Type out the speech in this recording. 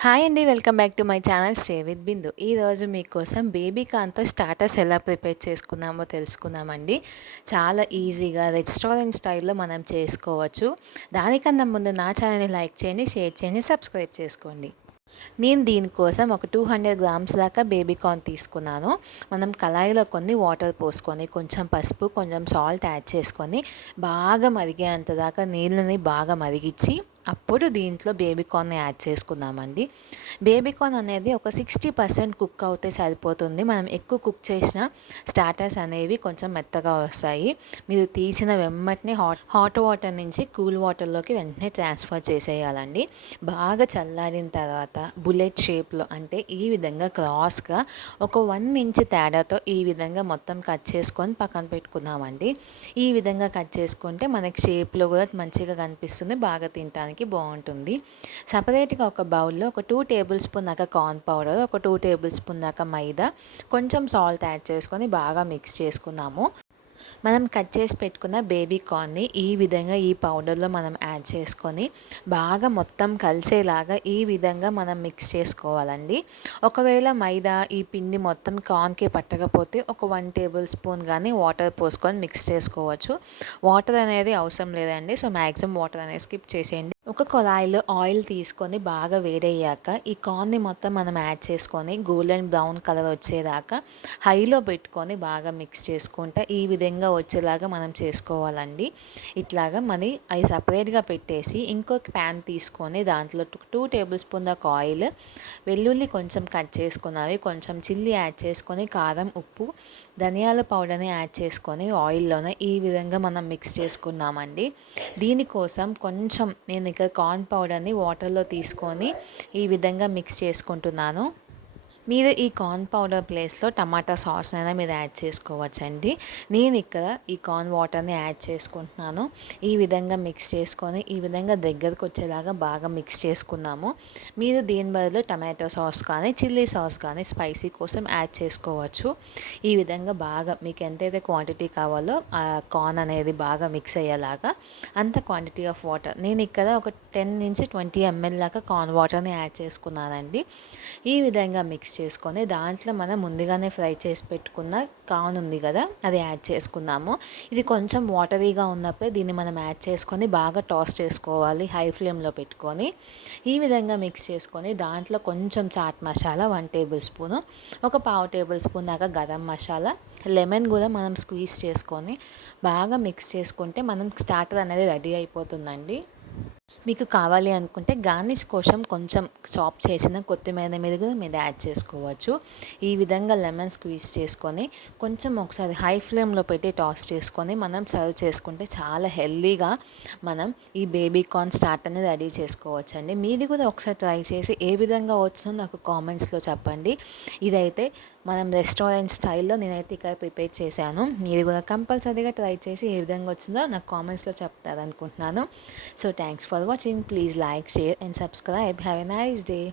Hi అండి. Welcome back to my channel stay with Bindu. ఈరోజు మీకోసం బేబీ కార్న్‌తో స్టార్టర్స్ ఎలా ప్రిపేర్ చేసుకుందామో తెలుసుకుందామండి. చాలా ఈజీగా రెస్టారెంట్ స్టైల్‌లో మనం చేసుకోవచ్చు. దానికన్నా ముందు నా ఛానల్‌ని లైక్ చేయండి, షేర్ చేయండి, సబ్స్క్రైబ్ చేసుకోండి. నేను దీనికోసం ఒక 200 గ్రామ్స్ దాకా బేబీ కార్న్ తీసుకున్నాను. మనం కళాయిలో కొన్ని వాటర్ పోసుకొని, కొంచెం పసుపు, కొంచెం సాల్ట్ యాడ్ చేసుకొని, బాగా మరిగేంత దాకా నీళ్ళని బాగా మరిగించి, అప్పుడు దీంట్లో బేబీ కార్న్ యాడ్ చేసుకుందామండి. బేబీ కార్న్ అనేది ఒక 60% కుక్ అవుతే సరిపోతుంది. మనం ఎక్కువ కుక్ చేసిన స్టార్టర్స్ అనేవి కొంచెం మెత్తగా వస్తాయి. మీరు తీసిన వెంబటనే హాట్ వాటర్ నుంచి కూల్ వాటర్లోకి వెంటనే ట్రాన్స్ఫర్ చేసేయాలండి. బాగా చల్లారిన తర్వాత బుల్లెట్ షేప్లో, అంటే ఈ విధంగా క్రాస్గా ఒక 1 ఇంచ్ తేడాతో ఈ విధంగా మొత్తం కట్ చేసుకొని పక్కన పెట్టుకుందామండి. ఈ విధంగా కట్ చేసుకుంటే మనకి షేప్లో కూడా మంచిగా కనిపిస్తుంది, బాగా తినడానికి బాగుంటుంది. సపరేట్గా ఒక బౌల్లో ఒక 2 టేబుల్ స్పూన్ దాకా కార్న్ పౌడర్, ఒక 2 టేబుల్ స్పూన్ దాకా మైదా, కొంచెం సాల్ట్ యాడ్ చేసుకొని బాగా మిక్స్ చేసుకుందాము. మనం కట్ చేసి పెట్టుకున్న బేబీ కార్న్ని ఈ విధంగా ఈ పౌడర్లో మనం యాడ్ చేసుకొని బాగా మొత్తం కలిసేలాగా ఈ విధంగా మనం మిక్స్ చేసుకోవాలండి. ఒకవేళ మైదా ఈ పిండి మొత్తం కార్న్కి పట్టకపోతే ఒక 1 టేబుల్ స్పూన్ కానీ వాటర్ పోసుకొని మిక్స్ చేసుకోవచ్చు. వాటర్ అనేది అవసరం లేదండి, సో మ్యాక్సిమం వాటర్ అనేది స్కిప్ చేసేయండి. ఒక కళాయిలో ఆయిల్ తీసుకొని బాగా వేడయ్యాక ఈ కార్న్ని మొత్తం మనం యాడ్ చేసుకొని గోల్డెన్ బ్రౌన్ కలర్ వచ్చేదాకా హైలో పెట్టుకొని బాగా మిక్స్ చేసుకుంటే ఈ విధంగా వచ్చేలాగా మనం చేసుకోవాలండి. ఇట్లాగా మరి అవి సపరేట్గా పెట్టేసి ఇంకొక ప్యాన్ తీసుకొని దాంట్లో 2 టేబుల్ స్పూన్ దాకా ఆయిల్, వెల్లుల్లి కొంచెం కట్ చేసుకున్నవి, కొంచెం చిల్లీ యాడ్ చేసుకొని, కారం, ఉప్పు, ధనియాల పౌడర్ని యాడ్ చేసుకొని ఆయిల్లోనే ఈ విధంగా మనం మిక్స్ చేసుకున్నామండి. దీనికోసం కొంచెం నేను ఇక్కడ కార్న్ పౌడర్ని వాటర్లో తీసుకొని ఈ విధంగా మిక్స్ చేసుకుంటున్నాను. మీరు ఈ కార్న్ పౌడర్ ప్లేస్లో టమాటా సాస్ అయినా మీరు యాడ్ చేసుకోవచ్చండి. నేను ఇక్కడ ఈ కార్న్ వాటర్ని యాడ్ చేసుకుంటున్నాను. ఈ విధంగా మిక్స్ చేసుకొని ఈ విధంగా దగ్గరకు వచ్చేలాగా బాగా మిక్స్ చేసుకున్నాము. మీరు దీని బదులు టమాటో సాస్ కానీ చిల్లీ సాస్ కానీ స్పైసీ కోసం యాడ్ చేసుకోవచ్చు. ఈ విధంగా బాగా మీకు ఎంతైతే క్వాంటిటీ కావాలో ఆ కార్న్ అనేది బాగా మిక్స్ అయ్యేలాగా అంత క్వాంటిటీ ఆఫ్ వాటర్, నేను ఇక్కడ ఒక 10 నుంచి 20 ml దాకా కార్న్ వాటర్ని యాడ్ చేసుకున్నానండి. ఈ విధంగా మిక్స్ చేసుకొని దాంట్లో మనం ముందుగానే ఫ్రై చేసి పెట్టుకున్న కార్న్ ఉంది కదా, అది యాడ్ చేసుకుందాము. ఇది కొంచెం వాటరీగా ఉన్నప్పుడే దీన్ని మనం యాడ్ చేసుకొని బాగా టాస్ చేసుకోవాలి హై ఫ్లేమ్లో పెట్టుకొని. ఈ విధంగా మిక్స్ చేసుకొని దాంట్లో కొంచెం చాట్ మసాలా 1 టేబుల్ స్పూను, ఒక 1/2 టేబుల్ స్పూన్ దాకా గరం మసాలా, లెమన్ కూడా మనం స్క్వీజ్ చేసుకొని బాగా మిక్స్ చేసుకుంటే మనం స్టార్టర్ అనేది రెడీ అయిపోతుందండి. మీకు కావాలి అనుకుంటే గార్నిష్ కోసం కొంచెం చాప్ చేసిన కొత్తిమీర మీద కూడా మీరు యాడ్ చేసుకోవచ్చు. ఈ విధంగా లెమన్ స్క్వీజ్ చేసుకొని కొంచెం ఒకసారి హై ఫ్లేమ్లో పెట్టి టాస్ చేసుకొని మనం సర్వ్ చేసుకుంటే చాలా హెల్దీగా మనం ఈ బేబీ కార్న్ స్టార్టర్ని రెడీ చేసుకోవచ్చు అండి. మీది కూడా ఒకసారి ట్రై చేసి ఏ విధంగా వచ్చిందో నాకు కామెంట్స్లో చెప్పండి. ఇదైతే మనం రెస్టారెంట్ స్టైల్లో నేనైతే ఇక్కడ ప్రిపేర్ చేశాను. మీరు కూడా కంపల్సరీగా ట్రై చేసి ఏ విధంగా వచ్చిందో నాకు కామెంట్స్లో చెప్తారనుకుంటున్నాను. So thanks for watching. Please like, share and subscribe. Have a nice day.